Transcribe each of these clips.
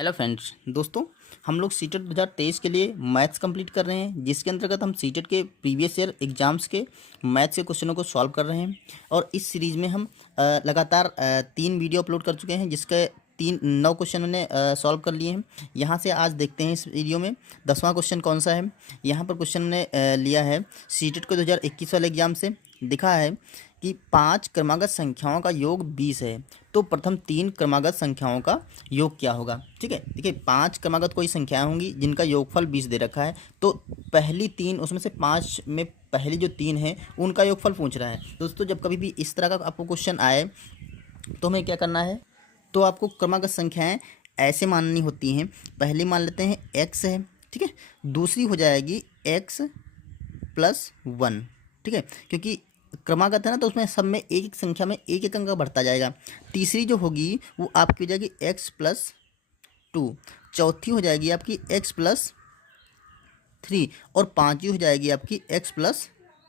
Hello friends दोस्तों, हम लोग सीटेट 2023 के लिए मैथ्स कंप्लीट कर रहे हैं, जिसके अंतर्गत हम सीटेट के प्रीवियस ईयर एग्जाम्स के मैथ्स के क्वेश्चनों को सॉल्व कर रहे हैं। और इस सीरीज़ में हम लगातार 3 वीडियो अपलोड कर चुके हैं, जिसके 9 क्वेश्चन हमने सॉल्व कर लिए हैं। यहाँ से आज देखते हैं इस वीडियो में 10वां क्वेश्चन कौन सा है। यहाँ पर क्वेश्चन ने लिया है सीटेट को 2021 वाले एग्जाम से। दिखा है कि 5 क्रमागत संख्याओं का योग 20 है, तो प्रथम 3 क्रमागत संख्याओं का योग क्या होगा। ठीक है, देखिए 5 क्रमागत कोई संख्याएं होंगी जिनका योगफल 20 दे रखा है, तो पहली 3 उसमें से 5 में पहली जो 3 है उनका योगफल पूछ रहा है। दोस्तों, जब कभी भी इस तरह का आपको क्वेश्चन आए तो हमें क्या करना है, तो आपको क्रमागत संख्याएं ऐसे माननी होती हैं। पहली मान लेते हैं x है, ठीक है। दूसरी हो जाएगी x प्लस 1, ठीक है, क्योंकि क्रमागत है ना, तो उसमें सब में एक एक संख्या में एक एक अंक बढ़ता जाएगा। तीसरी जो होगी वो आपकी हो जाएगी x प्लस 2। चौथी हो जाएगी आपकी x प्लस 3 और पांचवी हो जाएगी आपकी x प्लस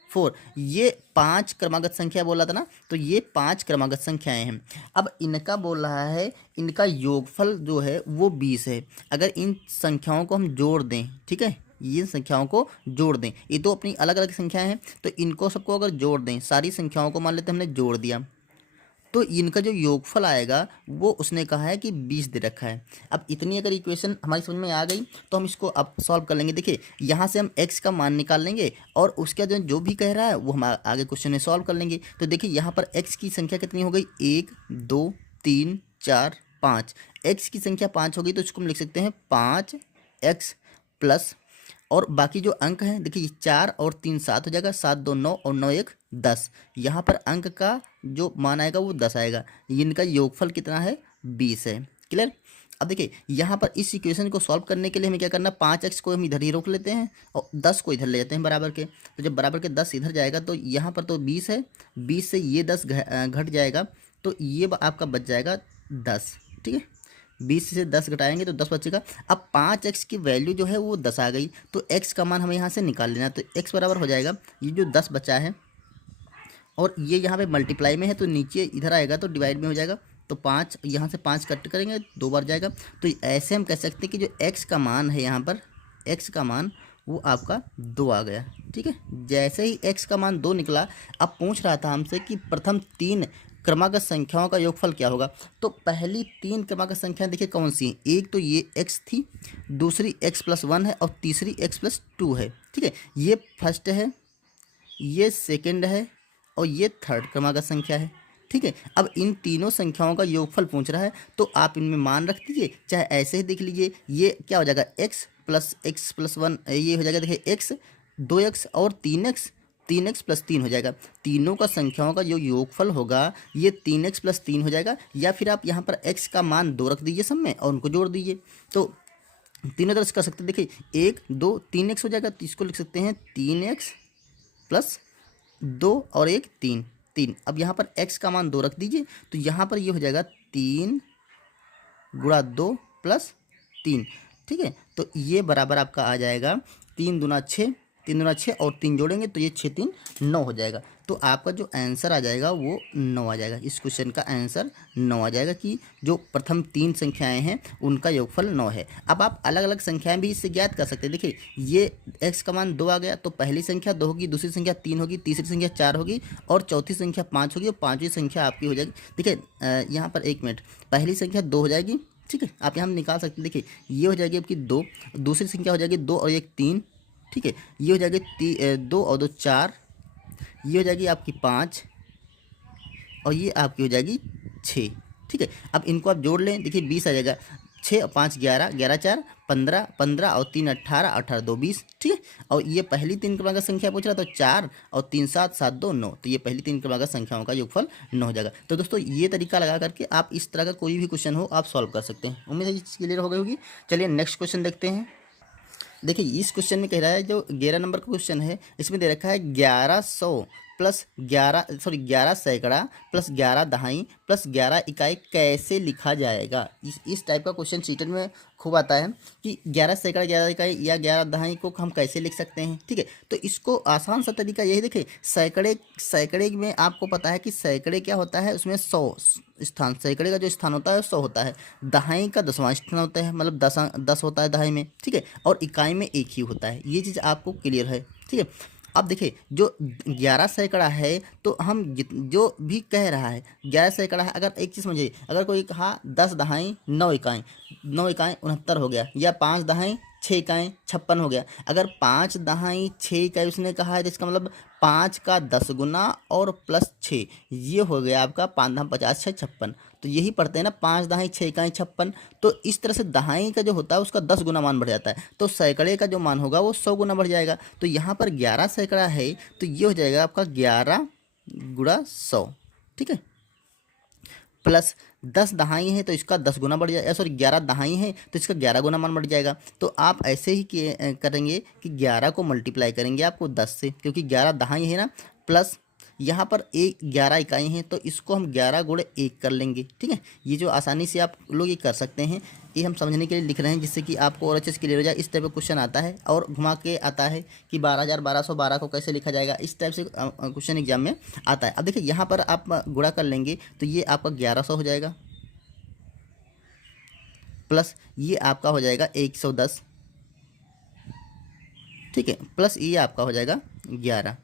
4। ये 5 क्रमागत संख्या बोला था ना, तो ये 5 क्रमागत संख्याएं हैं। अब इनका बोल रहा है, इनका योगफल जो है वो 20 है। अगर इन संख्याओं को हम जोड़ दें, ठीक है, ये संख्याओं को जोड़ दें, ये तो अपनी अलग अलग संख्याएं हैं, तो इनको सबको अगर जोड़ दें, सारी संख्याओं को मान लेते हैं हमने जोड़ दिया, तो इनका जो योगफल आएगा वो उसने कहा है कि 20 दे रखा है। अब इतनी अगर इक्वेशन हमारी समझ में आ गई तो हम इसको अब सॉल्व कर लेंगे। देखिए यहाँ से हम x का मान निकाल लेंगे और उसका जो भी कह रहा है वो हम आगे क्वेश्चन में सॉल्व कर लेंगे। तो देखिए यहाँ पर x की संख्या कितनी हो गई, 1 2 3 4 5। x की संख्या 5 हो गई, तो इसको हम लिख सकते हैं 5x प्लस, और बाकी जो अंक हैं देखिए 4 और 3 7 हो जाएगा, 7 2 9 और 9 1 10। यहाँ पर अंक का जो मान आएगा वो 10 आएगा। इनका योगफल कितना है, 20 है। क्लियर। अब देखिए यहाँ पर इस इक्वेशन को सॉल्व करने के लिए हमें क्या करना, 5x को हम इधर ही रोक लेते हैं और 10 को इधर ले जाते हैं बराबर के। तो जब बराबर के 10 इधर जाएगा तो यहाँ पर तो 20 है, 20 से ये 10 घट जाएगा, तो ये आपका बच जाएगा 10। ठीक है, 20 से 10 घटाएंगे तो 10 बचेगा। अब 5x की वैल्यू जो है वो 10 आ गई, तो x का मान हमें यहाँ से निकाल लेना। तो x बराबर हो जाएगा, ये जो 10 बचा है और ये यहाँ पे मल्टीप्लाई में है, तो नीचे इधर आएगा तो डिवाइड में हो जाएगा। तो 5 यहाँ से 5 कट करेंगे 2 बार जाएगा। तो ऐसे हम कह सकते हैं कि जो x का मान है, यहाँ पर x का मान वो आपका 2 आ गया। ठीक है, जैसे ही x का मान 2 निकला, अब पूछ रहा था हमसे कि प्रथम 3 क्रमागत संख्याओं का योगफल क्या होगा। तो पहली 3 क्रमागत संख्याएं देखिए कौन सी हैं। एक तो ये x थी, दूसरी x प्लस 1 है और तीसरी x प्लस 2 है। ठीक है, ये फर्स्ट है, ये सेकंड है और ये थर्ड क्रमागत संख्या है। ठीक है, अब इन तीनों संख्याओं का योगफल पूछ रहा है, तो आप इनमें मान रख दीजिए, चाहे ऐसे ही देख लीजिए। ये क्या हो जाएगा, x प्लस 1, ये हो जाएगा देखिए x 2x और 3x प्लस 3 हो जाएगा। तीनों का संख्याओं का जो योगफल होगा ये 3x प्लस 3 हो जाएगा। या फिर आप यहाँ पर x का मान 2 रख दीजिए सब में और उनको जोड़ दीजिए, तो तीनों तरह से कर सकते हैं। देखिए 1 2 3x हो जाएगा, तो इसको लिख सकते हैं 3x प्लस 2 और 1 3 3। अब यहाँ पर x का मान 2 रख दीजिए, तो यहाँ पर ये हो जाएगा 3 गुणा 2 प्लस 3। ठीक है, तो ये बराबर आपका आ जाएगा 3 दूना 6, 3 दूना 6 और 3 जोड़ेंगे तो ये 6 3 9 हो जाएगा। तो आपका जो आंसर आ जाएगा वो 9 आ जाएगा। इस क्वेश्चन का आंसर 9 आ जाएगा कि जो प्रथम 3 संख्याएं हैं उनका योगफल 9 है। अब आप अलग अलग संख्याएं भी इससे ज्ञात कर सकते हैं। देखिए ये x का मान 2 आ गया, तो पहली संख्या 2 होगी, दूसरी संख्या 3 होगी, तीसरी संख्या 4 होगी और चौथी संख्या 5 होगी और पाँचवीं संख्या आपकी हो जाएगी। देखिए यहाँ पर 1 मिनट, पहली संख्या 2 हो जाएगी। ठीक है, आप यहाँ निकाल सकते हैं। देखिए ये हो जाएगी आपकी 2, दूसरी संख्या हो जाएगी 2 और 1 3। ठीक है, ये हो जाएगी 2 और 2 4, ये हो जाएगी आपकी 5 और ये आपकी हो जाएगी 6। ठीक है, अब इनको आप जोड़ लें, देखिए 20 आ जाएगा। 6 और 5 11, 11 4 15, 15 और 3 18, 18 2 20। ठीक है, और ये पहली 3 क्रमागत संख्या पूछ रहा था, तो 4 और 3 7 7 2 9, तो ये पहली 3 क्रमागत संख्याओं का योगफल 9 हो जाएगा। तो दोस्तों ये तरीका लगा करके आप इस तरह का कोई भी क्वेश्चन हो आप सॉल्व कर सकते हैं। उम्मीद है ये चीज़ क्लियर हो गई होगी। चलिए नेक्स्ट क्वेश्चन देखते हैं। देखिए इस क्वेश्चन में कह रहा है, जो 11 नंबर का क्वेश्चन है, इसमें दे रखा है 1100 प्लस 11 सैकड़ा प्लस 11 दहाई प्लस 11 इकाई कैसे लिखा जाएगा। इस टाइप का क्वेश्चन सीटेट में खूब आता है कि 11 सैकड़ा 11 इकाई या 11 दहाई को हम कैसे लिख सकते हैं। ठीक है, तो इसको आसान सा तरीका यही देखें, सैकड़े में आपको पता है कि सैकड़े क्या होता है, उसमें 100 स्थान, सैकड़े का जो स्थान होता है 100 होता है। दहाई का 10वां स्थान होता है, मतलब 10 होता है दहाई में। ठीक है, और इकाई में एक ही होता है। ये चीज़ आपको क्लियर है। ठीक है, अब देखिए जो 11 सैकड़ा है, तो हम जो भी कह रहा है 11 सैकड़ा है, अगर एक चीज़ समझिए, अगर कोई कहा 10 दहाई 9 इकाई, 9 इकाई 69 हो गया, या 5 दहाई 6 इकाई 56 हो गया। अगर 5 दहाई 6 इकाई उसने कहा है, तो इसका मतलब 5 का 10 गुना और प्लस 6, ये हो गया आपका 5 दहाई 50 6 56। तो यही पढ़ते हैं ना, 5 दहाई 6 इकाई 56। तो इस तरह से दहाई का जो होता है उसका 10 गुना मान बढ़ जाता है, तो सैकड़े का जो मान होगा वो 100 गुना बढ़ जाएगा। तो यहाँ पर 11 सैकड़ा है, तो ये हो जाएगा आपका 11 गुणा 100। ठीक है, प्लस 10 दहाई है तो इसका 10 गुना बढ़ जाएगा, सॉरी 11 दहाई है तो इसका 11 गुना मान बढ़ जाएगा। तो आप ऐसे ही करेंगे कि 11 को मल्टीप्लाई करेंगे आपको 10 से, क्योंकि 11 दहाई है ना, प्लस यहाँ पर 11 इकाई हैं, तो इसको हम 11 गुणे 1 कर लेंगे। ठीक है, ये जो आसानी से आप लोग ये कर सकते हैं, ये हम समझने के लिए लिख रहे हैं, जिससे कि आपको और अच्छे से क्लियर हो जाए। इस टाइप का क्वेश्चन आता है और घुमा के आता है कि 12,1212 को कैसे लिखा जाएगा, इस टाइप से क्वेश्चन एग्जाम में आता है। अब देखिए यहाँ पर आप गुणा कर लेंगे तो ये आपका 1100 हो जाएगा, प्लस ये आपका हो जाएगा 110। ठीक है, प्लस ये आपका हो जाएगा 11।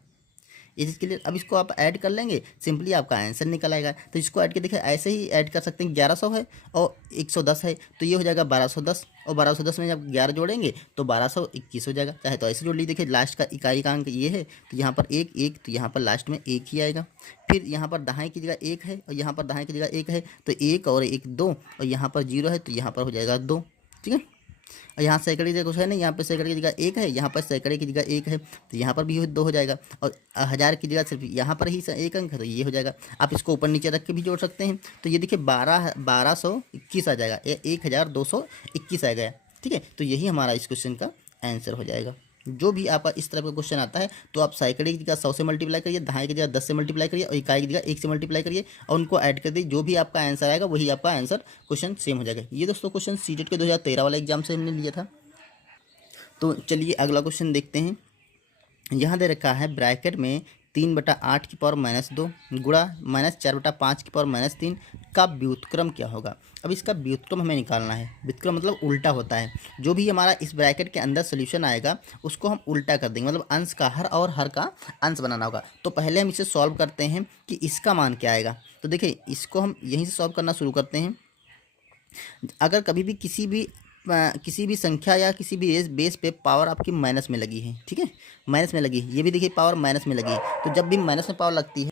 इसके लिए अब इसको आप ऐड कर लेंगे, सिंपली आपका आंसर निकल आएगा। तो इसको ऐड के देखिए, ऐसे ही ऐड कर सकते हैं। 1100 है और 110 है, तो ये हो जाएगा 1210, और 1210 में जब 11 जोड़ेंगे तो 1221 हो जाएगा। चाहे तो ऐसे जोड़ लीजिए, देखिए लास्ट का इकाई का अंक ये है, तो यहाँ पर एक, तो यहाँ पर लास्ट में 1 ही आएगा। फिर यहाँ पर दहाई की जगह 1 है और यहाँ पर दहाई की जगह 1 है, तो 1 और 1 2, और यहाँ पर 0 है तो यहाँ पर हो जाएगा 2। ठीक है, और यहाँ सैकड़े की जगह कुछ है नहीं, यहाँ पर सैकड़े की जगह 1 है, यहाँ पर सैकड़े की जगह 1 है, तो यहाँ पर भी 2 हो जाएगा। और 1000 की जगह सिर्फ यहाँ पर ही 1 अंक है, तो ये हो जाएगा। आप इसको ऊपर नीचे रख के भी जोड़ सकते हैं। तो ये देखिए 1221 आ जाएगा, 1221 आ गया। ठीक है, तो यही हमारा इस क्वेश्चन का आंसर हो जाएगा। जो भी आपका इस तरह का क्वेश्चन आता है, तो आप सैकड़े की जगह 100 से मल्टीप्लाई करिए, दहाई की जगह 10 से मल्टीप्लाई करिए, और इकाई की जगह 1 से मल्टीप्लाई करिए, और उनको ऐड कर दीजिए। जो भी आपका आंसर आएगा वही आपका आंसर क्वेश्चन सेम हो जाएगा। ये दोस्तों क्वेश्चन सीटेट के 2013 वाला एग्जाम से हमने लिया था। तो चलिए अगला क्वेश्चन देखते हैं। यहाँ दे रखा है ब्रैकेट में 3/8 की पावर -2 गुणा -4/5 की पावर -3 का व्युत्क्रम क्या होगा। अब इसका व्युत्क्रम हमें निकालना है। व्युत्क्रम मतलब उल्टा होता है। जो भी हमारा इस ब्रैकेट के अंदर सोल्यूशन आएगा उसको हम उल्टा कर देंगे, मतलब अंश का हर और हर का अंश बनाना होगा। तो पहले हम इसे सॉल्व करते हैं कि इसका मान क्या आएगा। तो देखिए इसको हम यहीं से सॉल्व करना शुरू करते हैं। अगर कभी भी किसी भी संख्या या किसी भी बेस पे पावर आपकी माइनस में लगी है, ठीक है, माइनस में लगी, ये भी देखिए पावर माइनस में लगी है, तो जब भी माइनस में पावर लगती है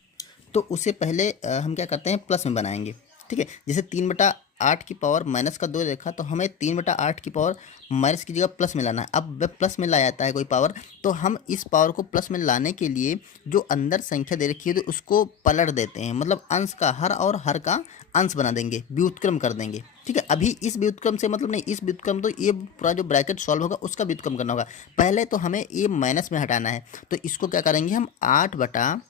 तो उसे पहले हम क्या करते हैं, प्लस में बनाएंगे। ठीक है, जैसे 3/8 की पावर -2 देखा, तो हमें 3/8 की पावर माइनस की जगह प्लस में लाना है। अब जब प्लस में लाया जाता है कोई पावर, तो हम इस पावर को प्लस में लाने के लिए जो अंदर संख्या दे रखी है तो उसको पलट देते हैं, मतलब अंश का हर और हर का अंश बना देंगे, व्युत्क्रम कर देंगे। ठीक है, अभी इस व्युत्क्रम से मतलब नहीं, इस व्युत्क्रम तो ये पूरा जो ब्रैकेट सॉल्व होगा उसका व्युत्क्रम करना होगा। पहले तो हमें ये माइनस में हटाना है, तो इसको क्या करेंगे हम 8/3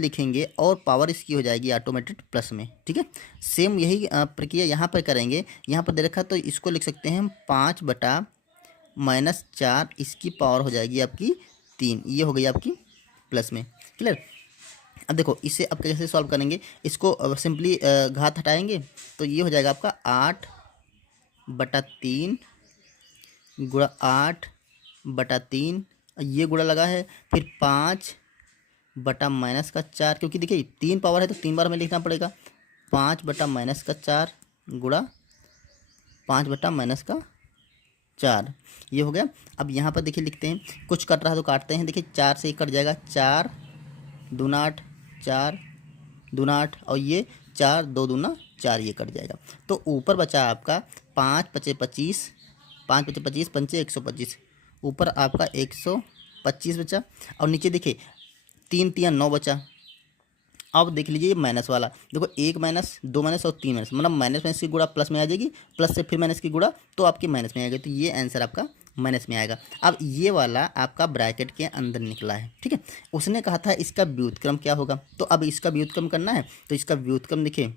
लिखेंगे और पावर इसकी हो जाएगी ऑटोमेटेड प्लस में। ठीक है, सेम यही प्रक्रिया यहाँ पर करेंगे। यहाँ पर दे रखा तो इसको लिख सकते हैं हम 5/-4, इसकी पावर हो जाएगी आपकी 3, ये हो गई आपकी प्लस में। क्लियर। अब देखो इसे अब कैसे सॉल्व करेंगे, इसको सिंपली घात हटाएंगे, तो ये हो जाएगा आपका 8/3 गुणा 8/3, ये गुणा लगा है, फिर 5/-4, क्योंकि देखिए 3 पावर है तो 3 बार हमें लिखना पड़ेगा। 5/-4 गुणा 5/-4, ये हो गया। अब यहाँ पर देखिए लिखते हैं, कुछ कट रहा है तो काटते हैं। देखिए 4 से 1 कट जाएगा, 4 दूना 8, 4 दूना 8, और ये 4 2 दूना 4, ये कट जाएगा। तो ऊपर बचा आपका 5×5 = 25, 5×5 = 25, 125, ऊपर आपका 125 बचा, और नीचे देखिए 3 × 9 बचा। अब देख लीजिए माइनस वाला, देखो 1 माइनस, 2 माइनस और 3 माइनस, मतलब माइनस की गुणा प्लस में आ जाएगी, प्लस से फिर माइनस की गुणा तो आपकी माइनस में आएगी। तो ये आंसर आपका माइनस में आएगा। अब ये वाला आपका ब्रैकेट के अंदर निकला है, ठीक है। उसने कहा था इसका व्युत्क्रम क्या होगा, तो अब इसका व्युत्क्रम करना है। तो इसका व्युत्क्रम देखिए,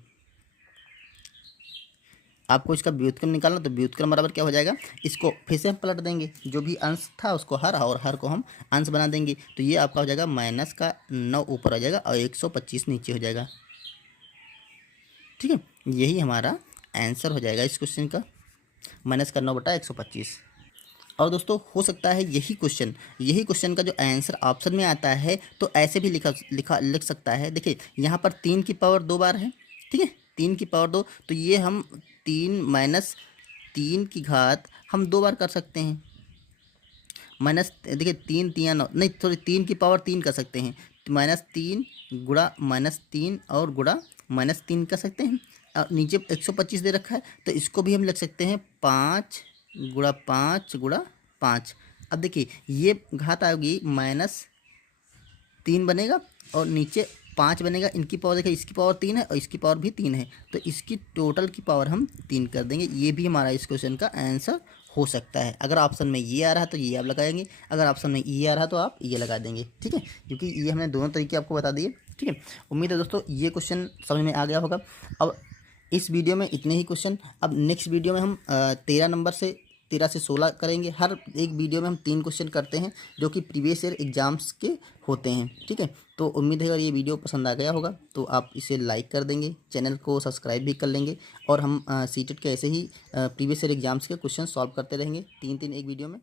आपको इसका व्युत्क्रम निकालना, तो व्युत्क्रम बराबर क्या हो जाएगा, इसको फिर से हम पलट देंगे, जो भी अंश था उसको हर और हर को हम अंश बना देंगे। तो ये आपका हो जाएगा माइनस का 9 ऊपर आ जाएगा और 125 नीचे हो जाएगा, ठीक है। यही हमारा आंसर हो जाएगा इस क्वेश्चन का, माइनस का 9/125। और दोस्तों हो सकता है यही क्वेश्चन का जो आंसर ऑप्शन में आता है तो ऐसे भी लिख सकता है। देखिए यहाँ पर 3 की पावर 2 बार है, ठीक है, 3 की पावर 2, तो ये हम 3 माइनस 3 की घात हम 2 बार कर सकते हैं। माइनस देखिए 3 3 9 नहीं, सॉरी 3 की पावर 3 कर सकते हैं, -3 गुणा -3 और गुणा -3 कर सकते हैं। और नीचे 125 दे रखा है, तो इसको भी हम लिख सकते हैं 5 गुणा 5 गुणा 5। अब देखिए ये घात आएगी -3 बनेगा और नीचे 5 बनेगा। इनकी पावर देखिए, इसकी पावर 3 है और इसकी पावर भी 3 है, तो इसकी टोटल की पावर हम 3 कर देंगे। ये भी हमारा इस क्वेश्चन का आंसर हो सकता है। अगर ऑप्शन में ये आ रहा है तो ये आप लगाएंगे, अगर ऑप्शन में ये आ रहा है तो आप ये लगा देंगे, ठीक है, क्योंकि ये हमने दोनों तरीके आपको बता दिए, ठीक है। उम्मीद है दोस्तों ये क्वेश्चन समझ में आ गया होगा। अब इस वीडियो में इतने ही क्वेश्चन। अब नेक्स्ट वीडियो में हम 13 से 16 करेंगे। हर एक वीडियो में हम 3 क्वेश्चन करते हैं जो कि प्रीवियस ईयर एग्जाम्स के होते हैं, ठीक है। तो उम्मीद है अगर ये वीडियो पसंद आ गया होगा तो आप इसे लाइक कर देंगे, चैनल को सब्सक्राइब भी कर लेंगे, और हम सीटेट के ऐसे ही प्रीवियस ईयर एग्जाम्स के क्वेश्चन सॉल्व करते रहेंगे 3-3 एक वीडियो में।